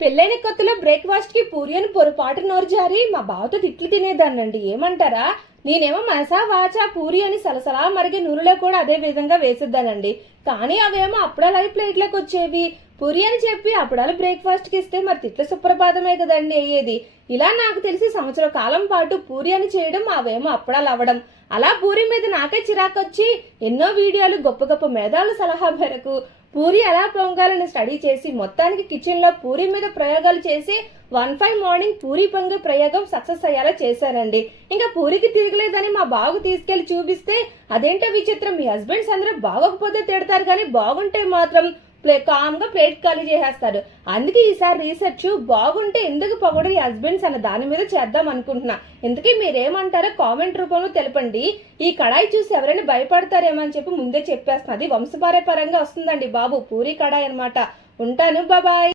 పెళ్ళైన కొత్తలో బ్రేక్ఫాస్ట్ కి పూరి అని పొరపాటు నోరు జారి మా బావతో తిట్లు తినేదాన్నండి. ఏమంటారా? నేనేమో మనసా వాచా పూరి అని సలసలా మరిగే నూనెలో కూడా అదే విధంగా వేసిద్దానండి. కానీ అవేమో అప్పుడాలు ప్లేట్లోకి వచ్చేవి. పూరి అని చెప్పి అప్పుడాలు బ్రేక్ఫాస్ట్ కి ఇస్తే మరి తిట్ల సుప్రభాతమే కదండి అయ్యేది. ఇలా నాకు తెలిసి సంవత్సర కాలం పాటు పూరి అని చేయడం, అవేమో అప్పుడాలు అవ్వడం. అలా పూరి మీద నాకే చిరాకొచ్చి ఎన్నో వీడియోలు, గొప్ప గొప్ప మేధావుల సలహా మేరకు పూరి ఎలా పొంగాలని స్టడీ చేసి మొత్తానికి కిచెన్ లో పూరి మీద ప్రయోగాలు చేసి 1-5 మార్నింగ్ పూరి పొంగే ప్రయోగం సక్సెస్ అయ్యేలా చేశానండి. ఇంకా పూరికి తిరగలేదని మా బావకు తీసుకెళ్లి చూపిస్తే అదేంటో విచిత్రం, మీ హస్బెండ్స్ అందరూ బాగోకపోతే తిడతారు కానీ బాగుంటే మాత్రం కామ్గా ప్లేట్ ఖాళీ చేసేస్తారు. అందుకే ఈసారి రీసెర్చ్ బాగుంటే ఎందుకు పొగడు ఈ హస్బెండ్స్ అన్న దాని మీద చేద్దాం అనుకుంటున్నా. ఇంతకీ మీరేమంటారో కామెంట్ రూపంలో తెలపండి. ఈ కడాయి చూసి ఎవరైనా భయపడతారేమో అని చెప్పి ముందే చెప్పేస్తున్నది. వంశపారంపరంగా వస్తుందండి బాబు పూరి కడాయి అనమాట. ఉంటాను, బాబాయ్.